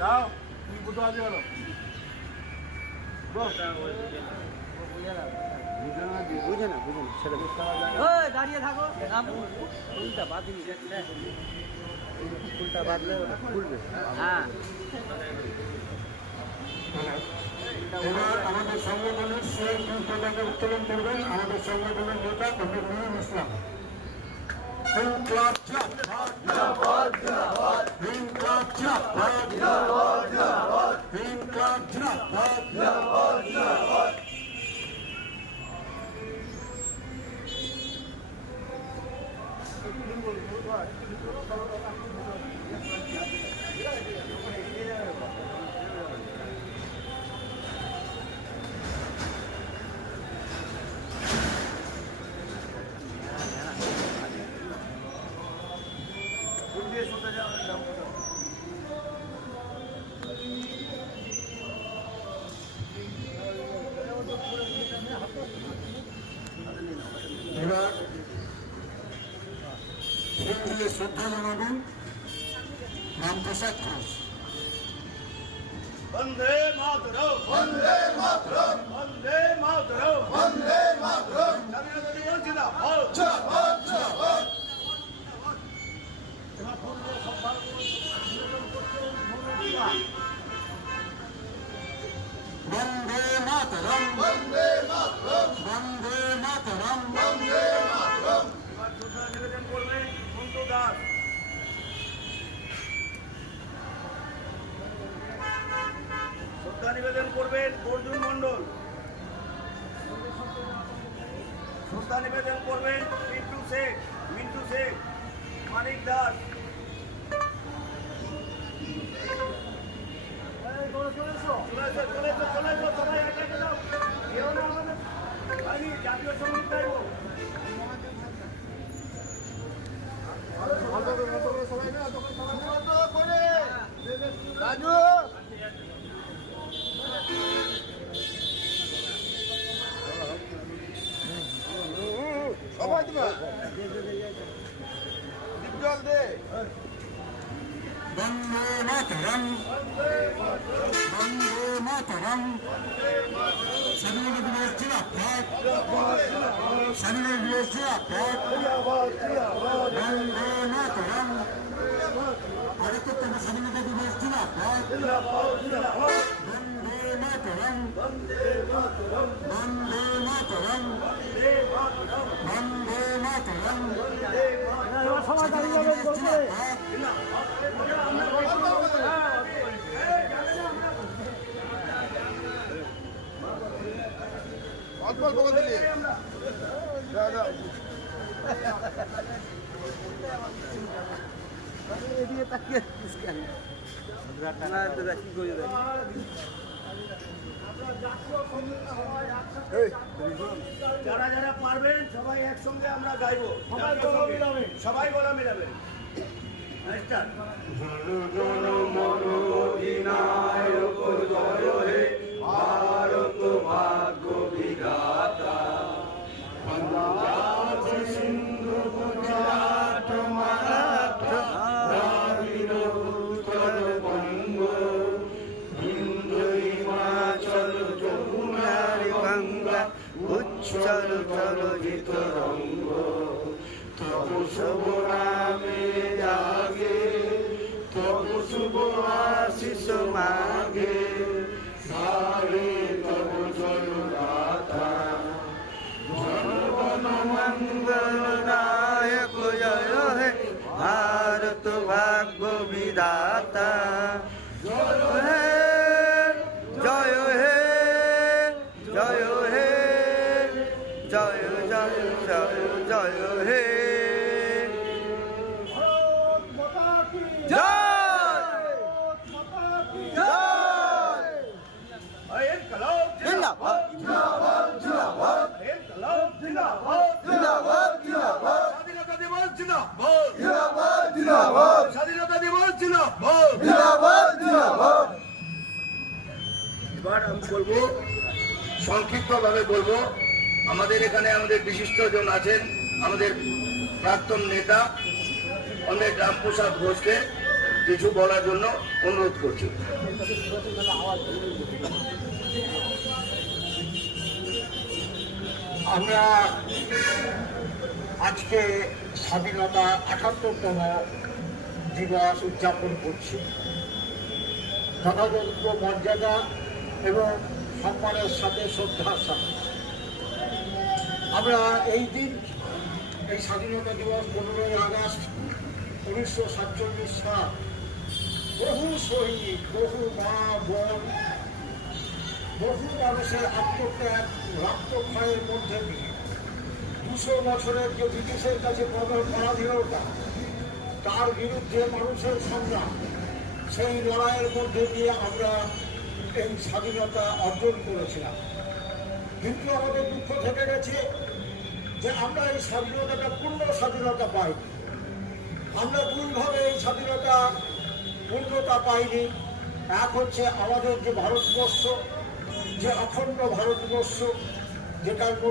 যাও তুমি কোথাও আজ গেল বুঝে না ছেড়ে দাঁড়িয়ে থাকো ফুলটা বাঁধিনি ফুলটা বাঁধলে ওটা খুলবে। হ্যাঁ এবার আমাদের সংগঠনের সেই পতাকা উত্তোলন করবেন আমাদের সংগঠনের নেতা কমরেড নুরুল ইসলাম। ইনকলাব জিন্দাবাদ জিন্দাবাদ ইনকলাব জিন্দাবাদ জিন্দাবাদ ইনকলাব জিন্দাবাদ জিন্দাবাদ জিন্দাবাদ। এবার ফুল দিয়ে শ্রদ্ধা জানাবেন রামপ্রসাদ ঘোষ। বন্দে মাতরম বন্দে মাতরম বন্দে মাতরম বন্দে মাতরম স্বাধীনতা দিবস জিন্দাবাদ জিন্দাবাদ জিন্দাবাদ। বন্দে মাতরম বন্দে মাতরম বন্দে মাতরম বন্দে মাতরম। এবার শ্রদ্ধা নিবেদন করবেন মন্তু দাস। শ্রদ্ধা নিবেদন করবেন অর্জুন মন্ডল। শ্রদ্ধা নিবেদন করবেন মিন্টু শেখ মানিক দাস। জাতীয় সঙ্গীত গাইব। রাজু সবাই দিবা দীপজল দে। বন্দে মাতরম বন্দে মাতরম স্বাধীনতা দিবস জিন্দাবাদ স্বাধীনতা দিবস জিন্দাবাদ বন্দে মাতরম ৭৫তম স্বাধীনতা দিবস জিন্দাবাদ বন্দে মাতরম বন্দে মাতরম বন্দে মাতরম সবাই দাঁড়িয়ে অল্প অল্প করে দিলি এদিকে তাকিয়ে কি করে যারা যারা পারবেন সবাই একসঙ্গে আমরা গাইবো। সবাই গলা মেলাবেন। অধিনায়ক জয় হে ভারত ভাগ্য বিধাতা পাঞ্জাব সিন্ধু গুজরাট মারাঠা দ্রাবিড় উত্তর বঙ্গ হিন্দু হিমাচল যমুনার গঙ্গা উচ্ছল চলজিত রঙ্গ তব শুভ নামে জাগে তব শুভ আশিস মাগে সারে তব জয় গাথা জনগণ মঙ্গল নায়ক জয় হে ভারত ভাগ্য বিধাতা জয় হে জয় হে জয় হে জয় জয় জয় জয় হে স্বাধীনতা দিবস এবার আমি বলবো সংক্ষিপ্তভাবে বলবো আমাদের এখানে আমাদের বিশিষ্টজন আছেন, আমাদের প্রাক্তন নেতা অনেক রামপ্রসাদ ঘোষকে কিছু বলার জন্য অনুরোধ করছি। আমরা আজকে স্বাধীনতা ৭৮তম দিবস উদযাপন করছি যথাযোগ্য মর্যাদা এবং সম্মানের সাথে, শ্রদ্ধার সাথে। আমরা এই দিন, এই স্বাধীনতা দিবস ১৫ই আগস্ট ১৯৪৭ সাল, বহু শহীদ, বহু মা বোন, বহু মানুষের আত্মত্যাগ, রক্তক্ষয়ের মধ্যে দিয়ে ২০০ বছরের যে ব্রিটিশের কাছে পরাধীনতা, তার বিরুদ্ধে মানুষের সংগ্রাম, সেই লড়াইয়ের মধ্যে দিয়ে আমরা এই স্বাধীনতা অর্জন করেছিলাম। কিন্তু আমাদের দুঃখ থেকে গেছে যে আমরা এই স্বাধীনতাটা পূর্ণ স্বাধীনতা পাইনি। আমরা ভুলভাবে এই স্বাধীনতা পূর্ণতা পাইনি। এক হচ্ছে আমাদের যে ভারতবর্ষ, যে অখণ্ড ভারতবর্ষ, যেটার মধ্যে